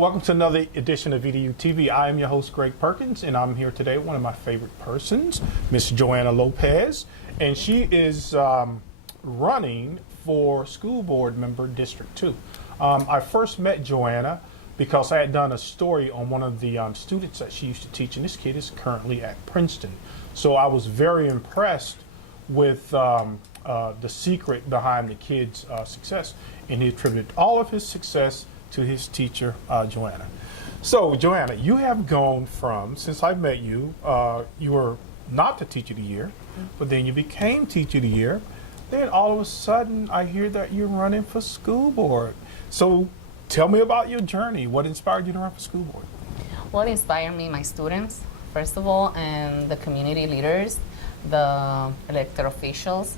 welcome to another edition of EduTV. I am your host, Greg Perkins, and I'm here today with one of my favorite persons, Miss Johanna Lopez, and she is running for school board member District 2. I first met Johanna because I had done a story on one of the students that she used to teach, and this kid is currently at Princeton. So I was very impressed with the secret behind the kid's success, and he attributed all of his success to his teacher, Johanna. So, Johanna, you have gone from, since I met you, you were not the teacher of the year, but then you became teacher of the year. Then all of a sudden, I hear that you're running for school board. So, tell me about your journey. What inspired you to run for school board? What inspired me, my students, first of all, and the community leaders, the elected officials,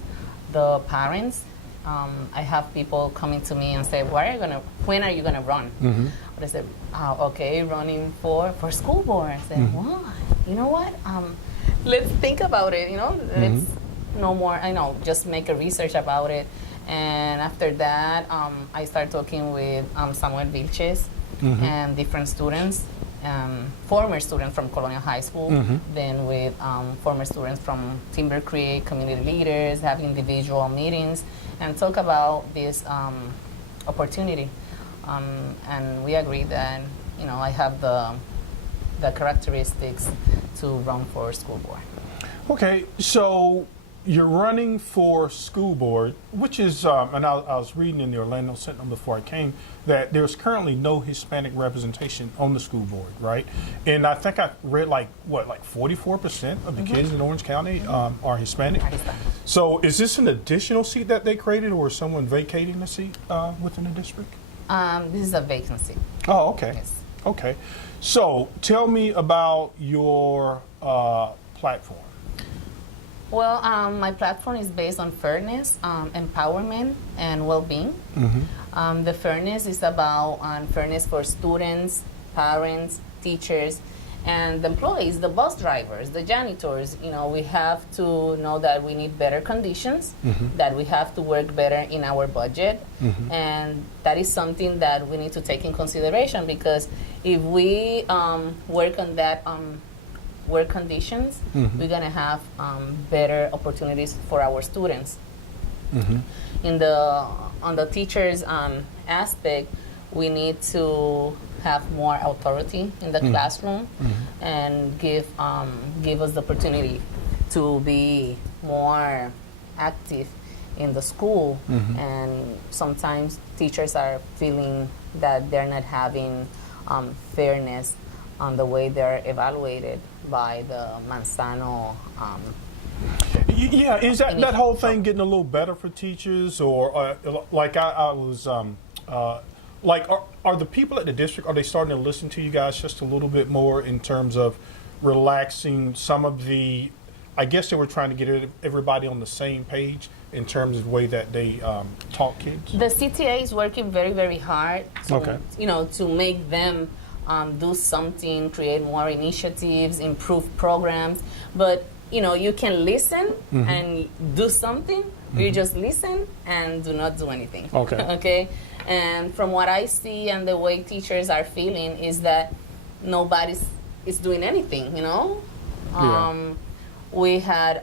the parents. I have people coming to me and say, when are you gonna run? Mm-hmm. But I said, okay, running for school board. I said, why? You know what? Let's think about it. Let's no more. Just make a research about it. And after that, I started talking with Samuel Vilches and different students. Former students from Colonial High School, then with former students from Timber Creek, community leaders, have individual meetings, and talk about this opportunity. And we agreed that I have the characteristics to run for school board. Okay, so you're running for school board, which is, and I was reading in the Orlando Sentinel before I came, that there's currently no Hispanic representation on the school board, right? And I think I read like 44% of the kids in Orange County are Hispanic. So is this an additional seat that they created, or is someone vacating the seat within the district? This is a vacancy. Oh, okay. Yes. Okay. So tell me about your platform. Well, my platform is based on fairness, empowerment, and well-being. The fairness is about fairness for students, parents, teachers, and the employees, the bus drivers, the janitors. We have to know that we need better conditions, that we have to work better in our budget, and that is something that we need to take in consideration, because if we work on that work conditions, we're gonna have better opportunities for our students. On the teachers aspect, we need to have more authority in the classroom and give us the opportunity to be more active in the school. And sometimes teachers are feeling that they're not having fairness on the way they're evaluated by the Manzano. Yeah, is that whole thing getting a little better for teachers, or like I was like are the people at the district, are they starting to listen to you guys just a little bit more in terms of relaxing some of the? I guess they were trying to get everybody on the same page in terms of the way that they taught kids. The CTA is working very, very hard to, to make them do something, create more initiatives, improve programs. But you can listen and do something. You just listen and do not do anything. Okay. Okay. And from what I see and the way teachers are feeling is that nobody is doing anything. We had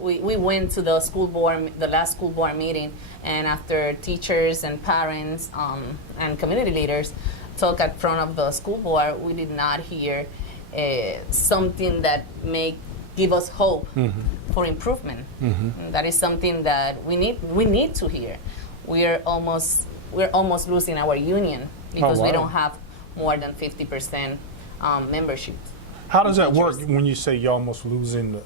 we went to the school board, the last school board meeting, and after teachers and parents and community leaders talk at front of the school board, we did not hear something that give us hope for improvement. That is something that we need to hear. We're almost losing our union because we don't have more than 50% membership. How does that work when you say you're almost losing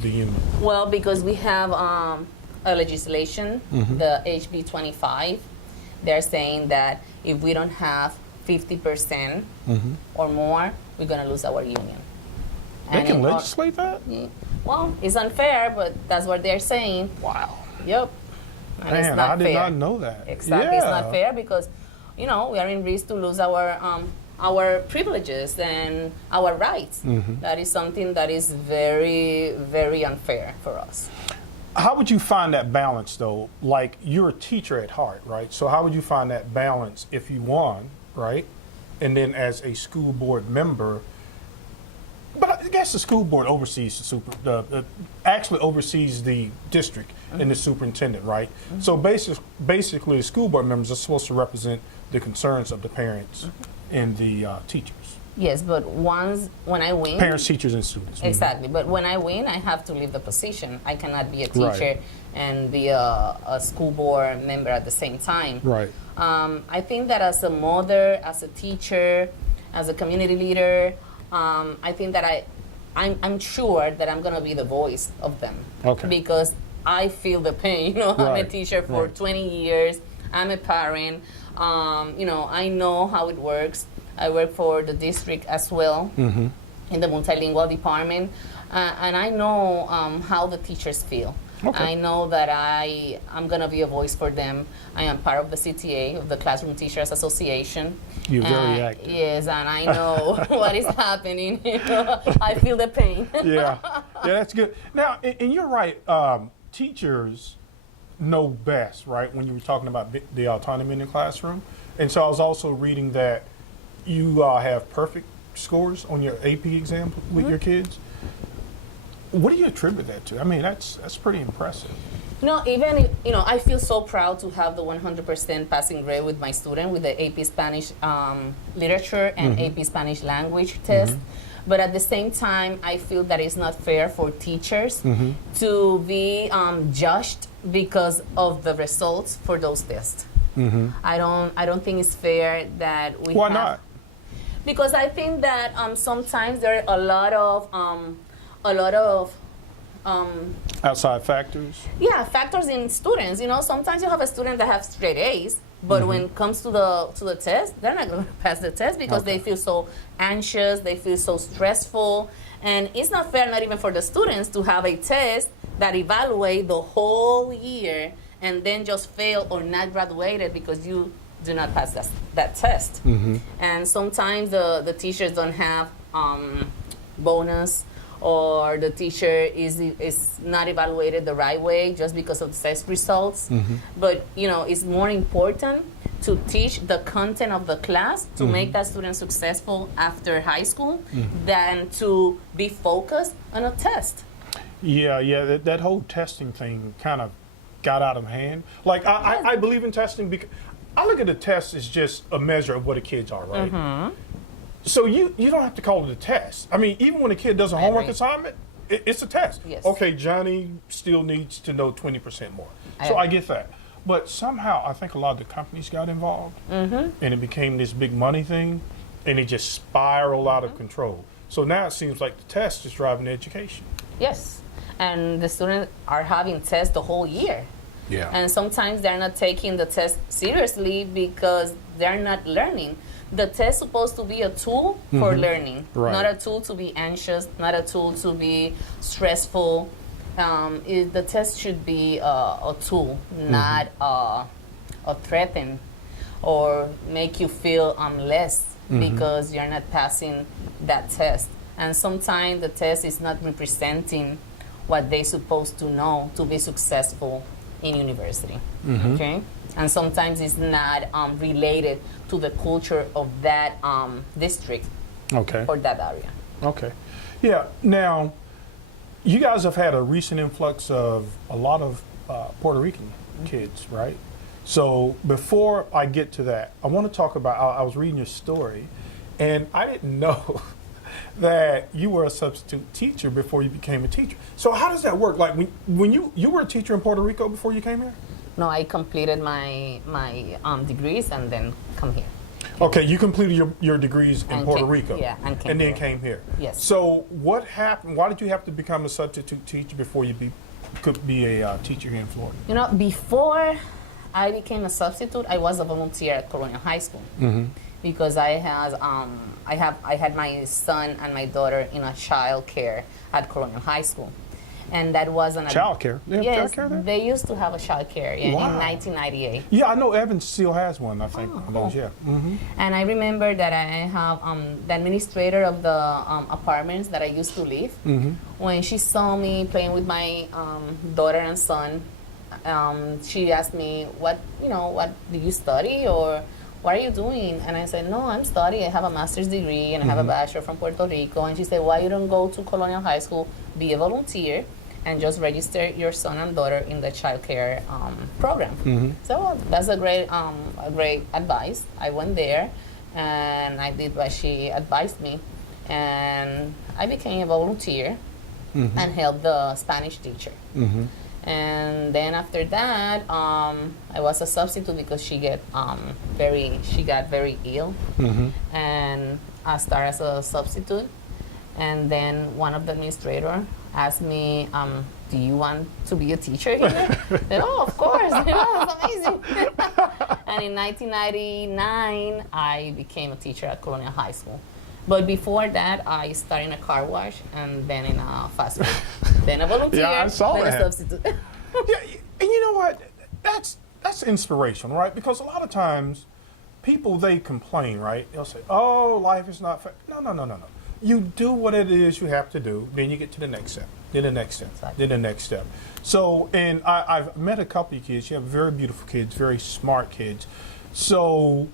the union? Well, because we have a legislation, the HB 25. They're saying that if we don't have 50% or more, we're going to lose our union. They can legislate that? Well, it's unfair, but that's what they're saying. Wow. Yep. And Man, it's not I did fair. not know that. Exactly. It's not fair because, we are in risk to lose our privileges and our rights. That is something that is very, very unfair for us. How would you find that balance, though? Like, you're a teacher at heart, right? So how would you find that balance if you won, right? and then as a school board member. But I guess the school board oversees actually oversees the district and the superintendent, right? So basically, the school board members are supposed to represent the concerns of the parents and the teachers. Yes, but when I win, Parents, teachers, and students. exactly. But when I win, I have to leave the position. I cannot be a teacher and be a school board member at the same time. Right. I think that as a mother, as a teacher, as a community leader, I think that I'm sure that I'm going to be the voice of them. Okay. Because I feel the pain. I'm a teacher for 20 years. I'm a parent. I know how it works. I work for the district as well in the multilingual department. And I know how the teachers feel. Okay. I know that I'm going to be a voice for them. I am part of the CTA, of the Classroom Teachers Association. You're very active. Yes, and I know what is happening. I feel the pain. Yeah, that's good. Now, and you're right, teachers know best, right, when you were talking about the autonomy in the classroom. And so I was also reading that you have perfect scores on your AP exam with your kids. What do you attribute that to? I mean, that's pretty impressive. I feel so proud to have the 100% passing grade with my student with the AP Spanish literature and AP Spanish language test. But at the same time, I feel that it's not fair for teachers to be judged because of the results for those tests. I don't think it's fair that we. Why not? Because I think that sometimes there are a lot of outside factors. Yeah, factors in students. Sometimes you have a student that have straight A's, but when it comes to the test, they're not going to pass the test because they feel so anxious, they feel so stressful, and it's not fair, not even for the students, to have a test that evaluate the whole year and then just fail or not graduated because you do not pass that test. And sometimes the teachers don't have bonus, or the teacher is not evaluated the right way just because of the test results. But it's more important to teach the content of the class to make that student successful after high school than to be focused on a test. Yeah, that whole testing thing kind of got out of hand. Like, I believe in testing because I look at the test as just a measure of what the kids are, right? So you don't have to call it a test. I mean, even when a kid does a homework assignment, it's a test. Yes. Okay, Johnny still needs to know 20% more. So I get that. But somehow I think a lot of the companies got involved, and it became this big money thing, and it just spiraled out of control. So now it seems like the test is driving the education. Yes, and the students are having tests the whole year. Yeah. And sometimes they're not taking the test seriously because they're not learning. The test is supposed to be a tool for learning, not a tool to be anxious, not a tool to be stressful. The test should be a tool, not a threaten or make you feel less because you're not passing that test. And sometimes the test is not representing what they're supposed to know to be successful in university. Okay? And sometimes it's not related to the culture of that district or that area. Okay. Yeah. Now, you guys have had a recent influx of a lot of Puerto Rican kids, right? So before I get to that, I want to talk about, I was reading your story, and I didn't know that you were a substitute teacher before you became a teacher. So how does that work? Like when you were a teacher in Puerto Rico before you came here? No, I completed my degrees and then come here. Okay, you completed your degrees in Puerto Rico. Yeah, and then came here. Yes. So what happened? Why did you have to become a substitute teacher before you could be a teacher here in Florida? Before I became a substitute, I was a volunteer at Colonial High School because I had my son and my daughter in a child care at Colonial High School. And that wasn't child care. Yes, child care there? They used to have a child care in 1998. Yeah, I know Evans still has one. I think those. Yeah. And I remember that I have the administrator of the apartments that I used to live. When she saw me playing with my daughter and son, she asked me, "What do you study, or what are you doing? And I said, no, I'm studying. I have a master's degree and I have a bachelor from Puerto Rico. And she said, why you don't go to Colonial High School, be a volunteer, and just register your son and daughter in the child care program? So well, that's a great advice. I went there and I did what she advised me. And I became a volunteer and helped the Spanish teacher. And then after that, I was a substitute because she got very ill, and I started as a substitute. And then one of the administrators asked me, "Do you want to be a teacher here?" I said, "Oh, of course! It's amazing." And in 1999, I became a teacher at Colonial High School. But before that, I started in a car wash and then in a fast food. Then a volunteer, I saw then that. a substitute. Yeah, and you know what? That's inspirational, right? Because a lot of times people, they complain, right? They'll say, "Oh, life is not fair." No. You do what it is you have to do, then you get to the next step, then the next step, then the next step. So, and I've met a couple of kids. You have very beautiful kids, very smart kids. So,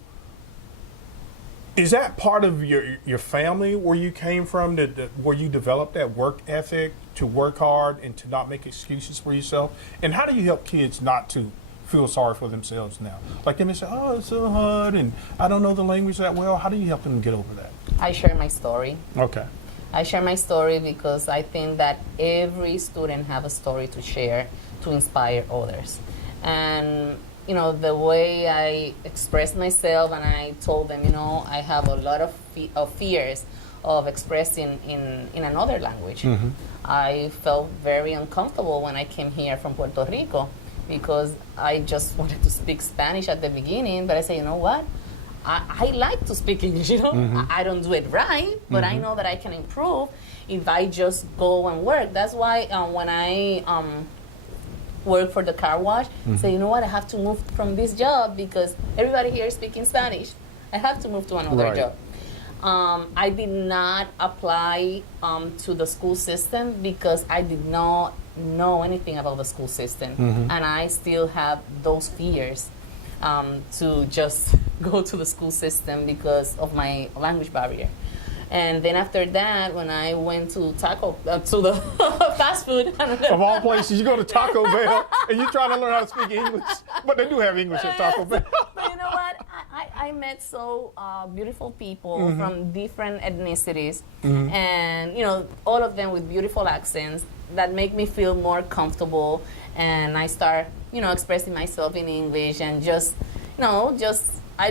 is that part of your family where you came from, where you developed that work ethic to work hard and to not make excuses for yourself? And how do you help kids not to feel sorry for themselves now? Like they may say, "Oh, it's so hard and I don't know the language that well." How do you help them get over that? I share my story. Okay. I share my story because I think that every student have a story to share to inspire others. And you know, the way I expressed myself, and I told them, you know, I have a lot of fears of expressing in another language. I felt very uncomfortable when I came here from Puerto Rico because I just wanted to speak Spanish at the beginning, but I said, you know what? I like to speak English, you know. I don't do it right, but I know that I can improve if I just go and work. That's why when I work for the car wash, say, you know what, I have to move from this job because everybody here is speaking Spanish. I have to move to another job. I did not apply to the school system because I did not know anything about the school system. And I still have those fears to just go to the school system because of my language barrier. And then after that, when I went to to the fast food. Of all places, you go to Taco Bell and you're trying to learn how to speak English, but they do have English at Taco Bell. But you know what? I met so beautiful people from different ethnicities, and you know, all of them with beautiful accents that make me feel more comfortable. And I start, you know, expressing myself in English and just, you know, I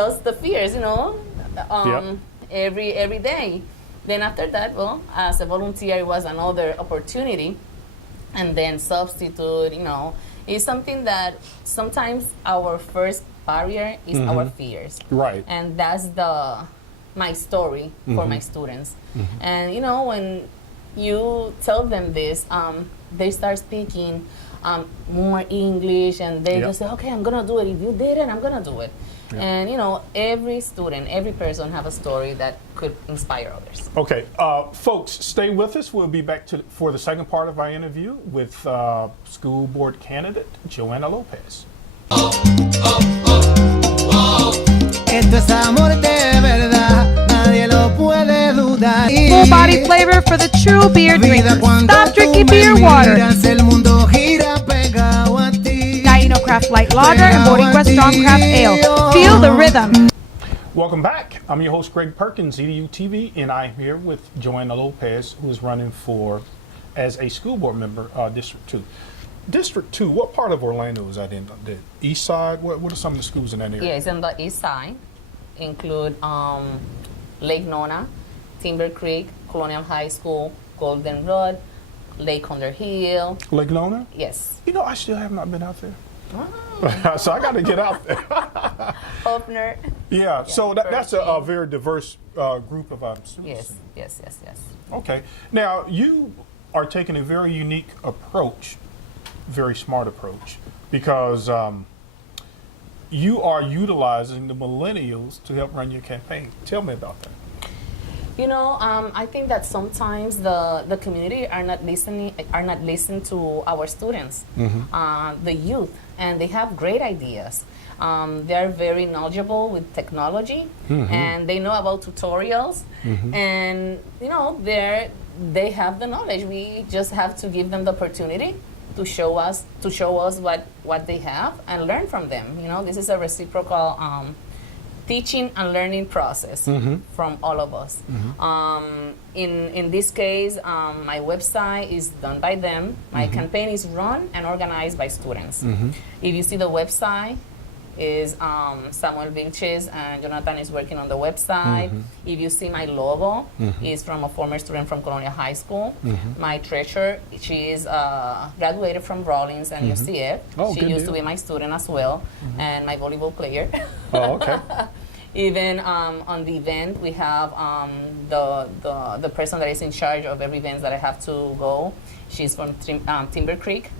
lost the fears, you know. Every day. Then after that, well, as a volunteer, it was another opportunity. And then substitute, you know, is something that sometimes our first barrier is our fears. Right. And that's my story for my students. And, you know, when you tell them this, they start speaking more English, and they just say, okay, I'm going to do it. If you did it, I'm going to do it. Yeah. And, you know, every student, every person have a story that could inspire others. Okay. Folks, stay with us. We'll be back for the second part of our interview with school board candidate Johanna Lopez. Esto es amor de verdad, nadie lo puede dudar. Full body flavor for the true beer drinker. Stop drinking beer water. El mundo gira pegado a ti. Taino Craft Light Lager and Boricua Strong Craft Ale. Feel the rhythm. Welcome back. I'm your host, Greg Perkins, EduTV, and I'm here with Johanna Lopez, who is running as a school board member, District 2. District 2, what part of Orlando is that in? The east side? What are some of the schools in that area? Yeah, it's on the east side. Include Lake Nona, Timber Creek, Colonial High School, Golden Road, Lake Underhill. Lake Nona? Yes. You know, I still have not been out there. Oh. So I got to get out there. Opener. Yeah, so that's a very diverse group of students. Yes. Okay. Now, you are taking a very unique approach, very smart approach, because you are utilizing the millennials to help run your campaign. Tell me about that. You know, I think that sometimes the community are not listening to our students, the youth. and they have great ideas. They're very knowledgeable with technology, and they know about tutorials, and they have the knowledge. We just have to give them the opportunity to show us what they have and learn from them. This is a reciprocal teaching and learning process from all of us. In this case, my website is done by them. My campaign is run and organized by students. If you see the website, is Samuel Vilches and Jonathan is working on the website. If you see my logo, is from a former student from Colonia High School. My treasurer, she is graduated from Rawlins and UCF. Oh, she good used deal. to be my student as well, and my volleyball player. Oh, okay. Even on the event, we have the person that is in charge of every event that I have to go. She's from Timber Creek.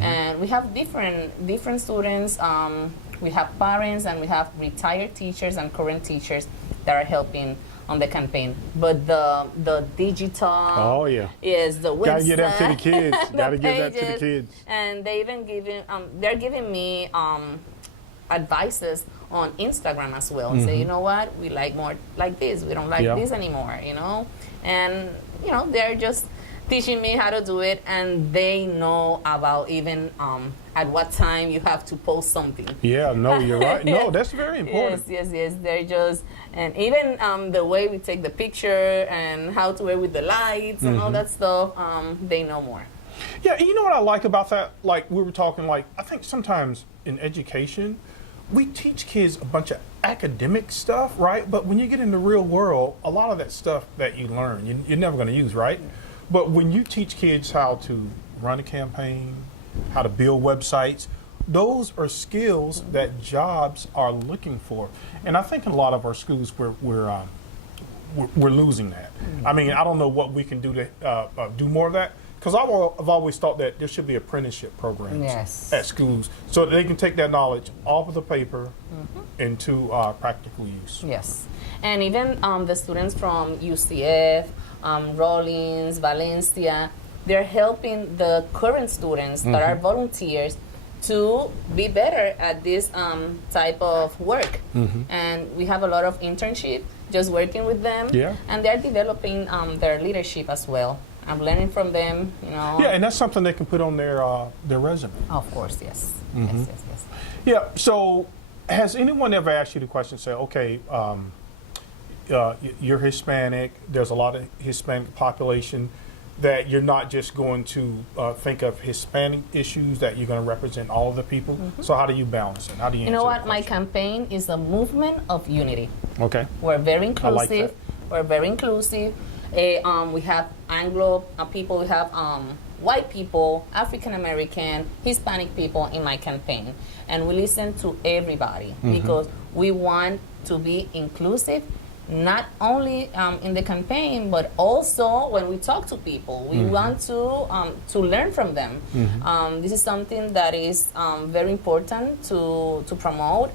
And we have different students. We have parents and we have retired teachers and current teachers that are helping on the campaign. But the digital is the website. Gotta get that to the kids. Gotta give that to the pages, kids. And they even they're giving me advices on Instagram as well. Say, you know what, we like more like this. We don't like this anymore, And, they're just teaching me how to do it, and they know about even at what time you have to post something. Yeah, no, you're right. No, that's very important. Yes. They're just, and even the way we take the picture and how to work with the lights and all that stuff, they know more. Yeah, you know what I like about that? Like we were talking, I think sometimes in education, we teach kids a bunch of academic stuff, right? But when you get in the real world, a lot of that stuff that you learn, you're never going to use, right? But when you teach kids how to run a campaign, how to build websites, those are skills that jobs are looking for. And I think in a lot of our schools, we're losing that. I mean, I don't know what we can do to do more of that. Because I've always thought that there should be apprenticeship programs at schools so that they can take that knowledge off of the paper into practical use. Yes. And even the students from UCF, Rawlins, Valencia, they're helping the current students that are volunteers to be better at this type of work. And we have a lot of internship just working with them. Yeah. And they're developing their leadership as well. I'm learning from them, Yeah, and that's something they can put on their resume. Of course, yes. Yes. Yeah, so has anyone ever asked you the question, say, okay, you're Hispanic, there's a lot of Hispanic population, that you're not just going to think of Hispanic issues, that you're going to represent all of the people. So how do you balance it? How do you answer know what? that My question? campaign is a movement of unity. Okay. We're very inclusive. I like that. We're very inclusive. We have Anglo people, we have white people, African American, Hispanic people in my campaign. And we listen to everybody because we want to be inclusive, not only in the campaign, but also when we talk to people. We want to learn from them. This is something that is very important to promote.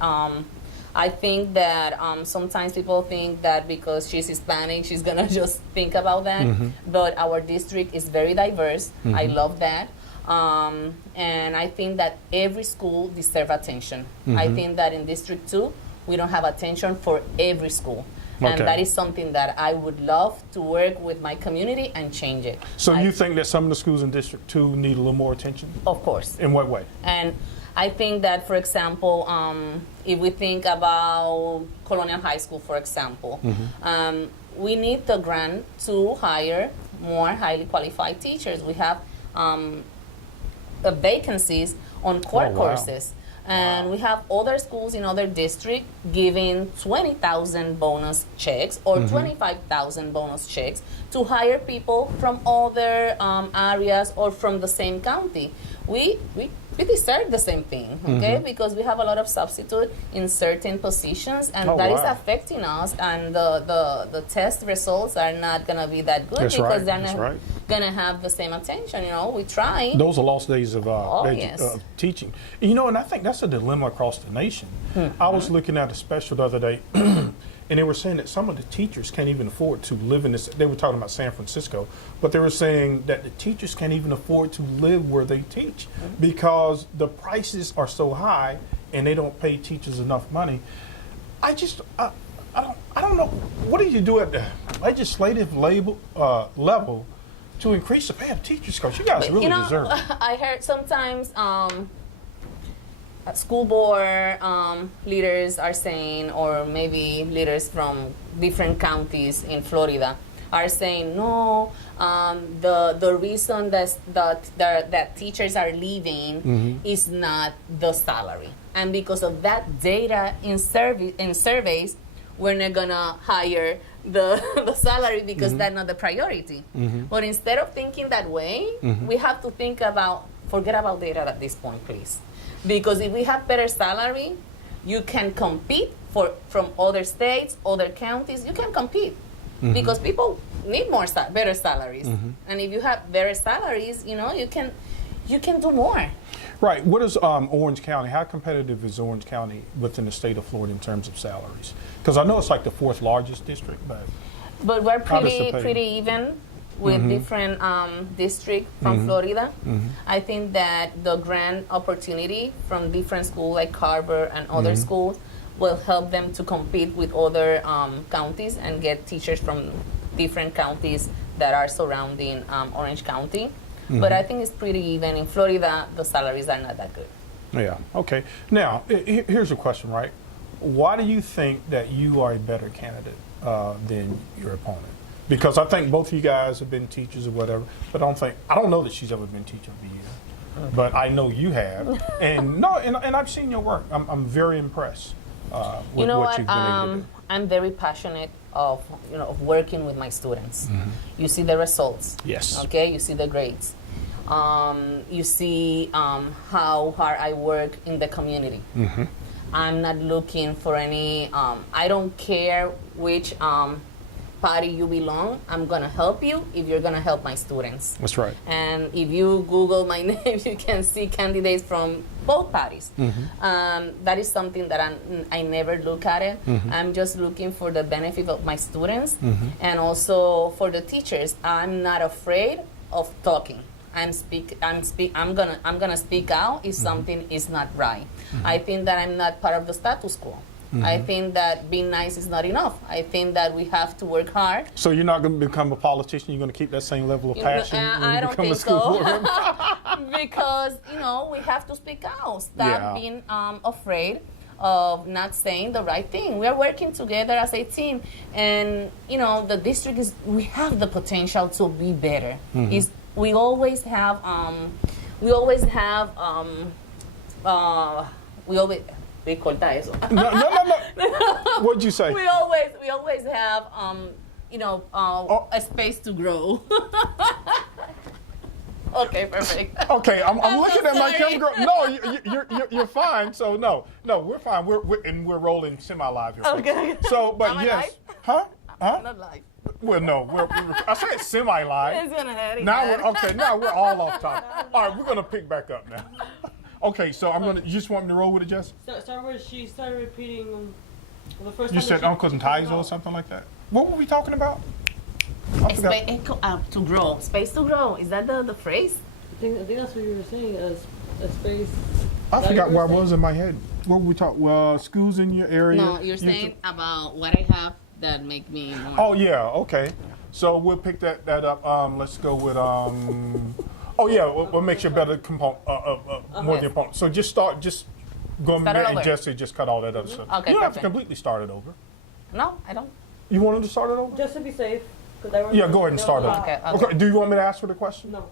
I think that sometimes people think that because she's Hispanic, she's gonna just think about that. But our district is very diverse. I love that. And I think that every school deserves attention. I think that in District 2, we don't have attention for every school. And that is something that I would love to work with my community and change it. So you think that some of the schools in District 2 need a little more attention? Of course. In what way? And I think that, for example, if we think about Colonial High School, for example, we need the grant to hire more highly qualified teachers. We have vacancies on core courses. And we have other schools in other districts giving 20,000 bonus checks or 25,000 bonus checks to hire people from other areas or from the same county. We deserve the same thing, okay? Because we have a lot of substitute in certain positions, and that is affecting us. And the test results are not gonna be that good because they're not gonna have the same attention. We try. Those are lost days of teaching. And I think that's a dilemma across the nation. I was looking at a special the other day, and they were saying that some of the teachers can't even afford to live in this. They were talking about San Francisco, but they were saying that the teachers can't even afford to live where they teach because the prices are so high, and they don't pay teachers enough money. I don't know. What do you do at the legislative level to increase the pay of teachers? Because you guys really deserve it. I heard sometimes school board leaders are saying, or maybe leaders from different counties in Florida are saying, no, the reason that teachers are leaving is not the salary. And because of that data in surveys, we're not gonna hire the salary because that's not the priority. But instead of thinking that way, we have to think about, forget about data at this point, please. Because if we have better salary, you can compete from other states, other counties, you can compete. Because people need better salaries. And if you have better salaries, you know, you can do more. Right. What is Orange County? How competitive is Orange County within the state of Florida in terms of salaries? Because I know it's like the 4th largest district, but we're pretty even with different districts from Florida. I think that the grant opportunity from different schools like Carver and other schools will help them to compete with other counties and get teachers from different counties that are surrounding Orange County. But I think it's pretty even. In Florida, the salaries are not that good. Yeah, okay. Now, here's a question, right? Why do you think that you are a better candidate than your opponent? Because I think both of you guys have been teachers or whatever, but I don't know that she's ever been teacher of the year. But I know you have. And I've seen your work. I'm very impressed with what you've been able to do. I'm very passionate of working with my students. You see the results. Yes. Okay. You see the grades. You see how hard I work in the community. I'm not looking for any. I don't care which party you belong. I'm gonna help you if you're gonna help my students. That's right. And if you Google my name, you can see candidates from both parties. That is something that I never look at it. I'm just looking for the benefit of my students and also for the teachers. I'm not afraid of talking. I'm gonna speak out if something is not right. I think that I'm not part of the status quo. I think that being nice is not enough. I think that we have to work hard. So you're not going to become a politician? You're going to keep that same level of passion when I you don't become think a school so. board member? Because, we have to speak out. Stop being afraid of not saying the right thing. We are working together as a team. And, the district we have the potential to be better. We always have, Recorta eso. No. What'd you say? We always have, a space to grow. Okay, perfect. Okay, I'm I'm looking so at my sorry. camera. No, you're fine. So no, we're fine. We're rolling semi-live here. Okay. So, but Am I yes, live? huh? I'm not live. Well, no, I said semi-live. It's gonna hurt. Now we're all off topic. All right, we're gonna pick back up now. Okay, so you just want me to roll with it, Jess? Start where she started repeating the first You time. said uncles and ties or something like that. What were we talking about? I forgot. To grow. Space to grow. Is that the phrase? I think that's what you were saying. A space. I forgot where I was in my head. What were we talking? Well, schools in your area. No, you're saying about what I have that make me more. Oh yeah, okay. So we'll pick that up. Let's go with Oh yeah, what makes you a better component? More than opponent. So just go and Jesse just cut all that other stuff. Okay, you don't have to perfect. completely start it over. No, I don't. You want him to start it over? Just to be safe. Yeah, go ahead and start over. Okay. Do you want me to ask for the question? No.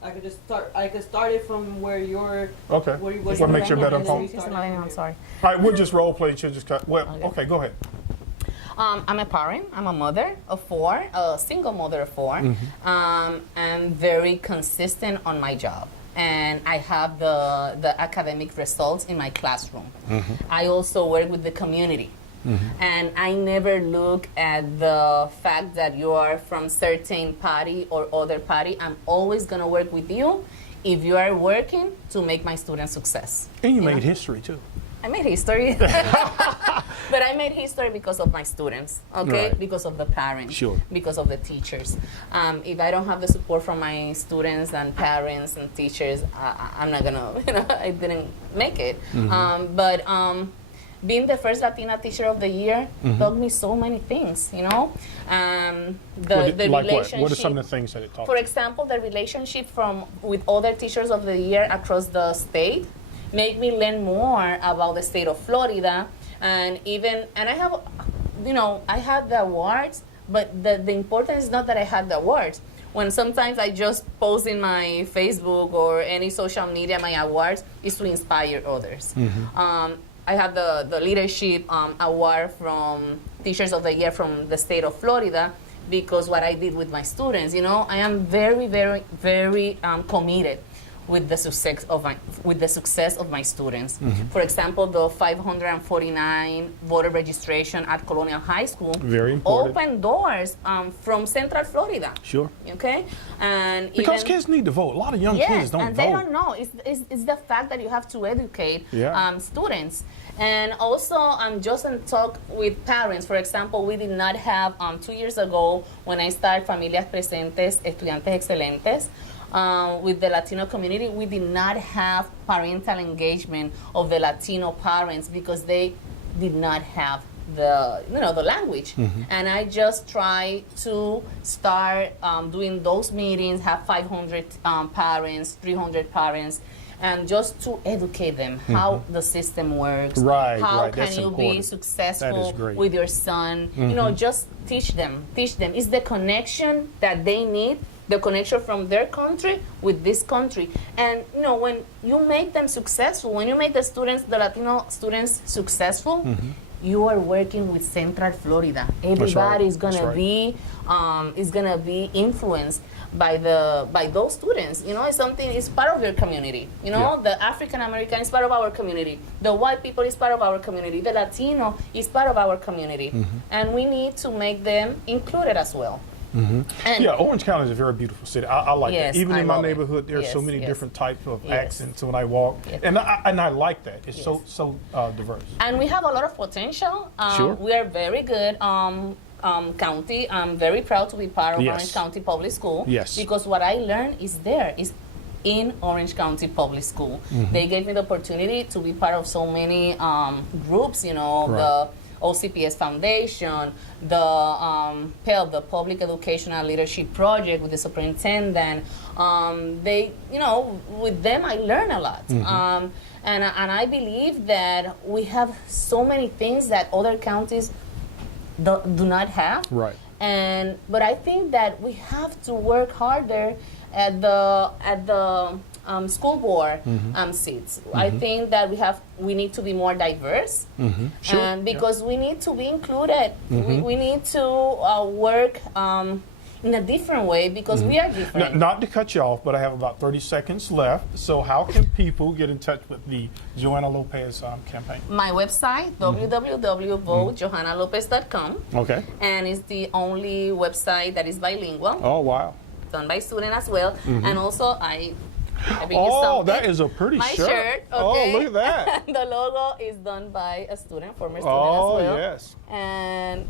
I could just start. I could start it from where you're. Okay. What makes you a better opponent? I'm sorry. All right, we'll just role play. She'll just cut. Well, okay, go ahead. I'm a parent. I'm a mother of 4, a single mother of 4. I'm very consistent on my job. And I have the academic results in my classroom. I also work with the community. And I never look at the fact that you are from certain party or other party. I'm always going to work with you if you are working to make my students success. And you made history too. I made history. But I made history because of my students, okay? Right. Because of the parents, Sure. because of the teachers. If I don't have the support from my students and parents and teachers, I'm not gonna, I didn't make it. But being the first Latina Teacher of the Year taught me so many things, The Like relationship. what are some of the things that it taught For you? example, the relationship with other Teachers of the Year across the state made me learn more about the state of Florida, and I have, I had the awards, but the importance is not that I had the awards. When sometimes I just post in my Facebook or any social media my awards is to inspire others. I have the leadership award from Teachers of the Year from the state of Florida because what I did with my students, I am very, very, very committed with the success of my students. For example, the 549 voter registration at Colonial High School Very important. opened doors from Central Florida. Sure. Okay, and Because even, kids need to vote. A lot of young kids don't and vote. they don't know. It's the fact that you have to educate students. And also, just in talk with parents. For example, we did not have, 2 years ago, when I started Familias Presentes, Estudiantes Excelentes, with the Latino community, we did not have parental engagement of the Latino parents because they did not have the language. And I just try to start doing those meetings, have 500 parents, 300 parents, and just to educate them how the system works, how can That's you important. be successful great. with your son. Just teach them. It's the connection that they need, the connection from their country with this country. And when you make them successful, when you make the Latino students successful, you are working with Central Florida. Everybody is gonna be influenced by those students. It's part of your community. The African American is part of our community. The white people is part of our community. The Latino is part of our community, and we need to make them included as well. And Orange County is a very beautiful city. I like Yes, that. Even I in my love it. neighborhood, there's so Yes, many yes. different types of Yes. accents when I walk, Yes. and I like that. It's so diverse. And we have a lot of potential. Sure. We are very good county. I'm very proud to be part of Yes. Orange County Public School. Yes. Because what I learned is in Orange County Public School. They gave me the opportunity to be part of so many groups, the OCPS Foundation, the PELP, the Public Educational Leadership Project with the superintendent. With them I learn a lot. And I believe that we have so many things that other counties do not have. Right. But I think that we have to work harder at the school board seats. I think that we need to be more diverse, Sure. and because we need to be included. We need to work in a different way because we are different. Not to cut you off, but I have about 30 seconds left. So how can people get in touch with the Johanna Lopez campaign? My website, www.johannalopez.com, Okay. and it's the only website that is bilingual, Oh, wow. done by student as well, and also I bring you Oh, something. that is a pretty My shirt. shirt, Oh, okay. look at that. The logo is done by a student, former student Oh, as well. yes. And,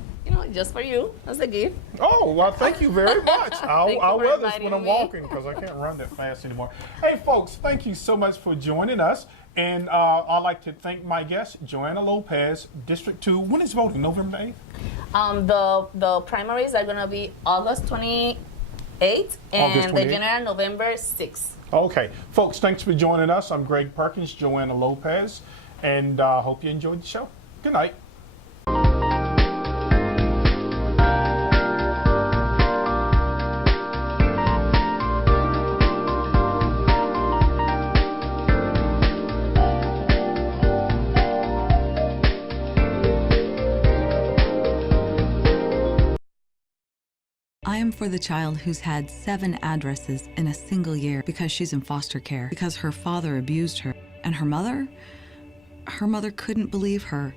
just for you, as a gift. Oh, well, thank you very much. Thank you I'll for wear this inviting when I'm me. walking because I can't run that fast anymore. Hey, folks, thank you so much for joining us. And I'd like to thank my guest, Johanna Lopez, District 2. When is voting? November 8th? The primaries are going to be August 28th and August the 28th. general November 6th. Okay. Folks, thanks for joining us. I'm Greg Perkins, Johanna Lopez, and hope you enjoyed the show. Good night. I am for the child who's had 7 addresses in a single year because she's in foster care, because her father abused her. And her mother couldn't believe her.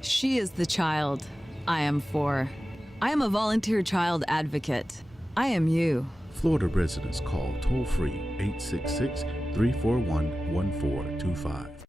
She is the child I am for. I am a volunteer child advocate. I am you. Florida residents call toll-free 866-341-1425.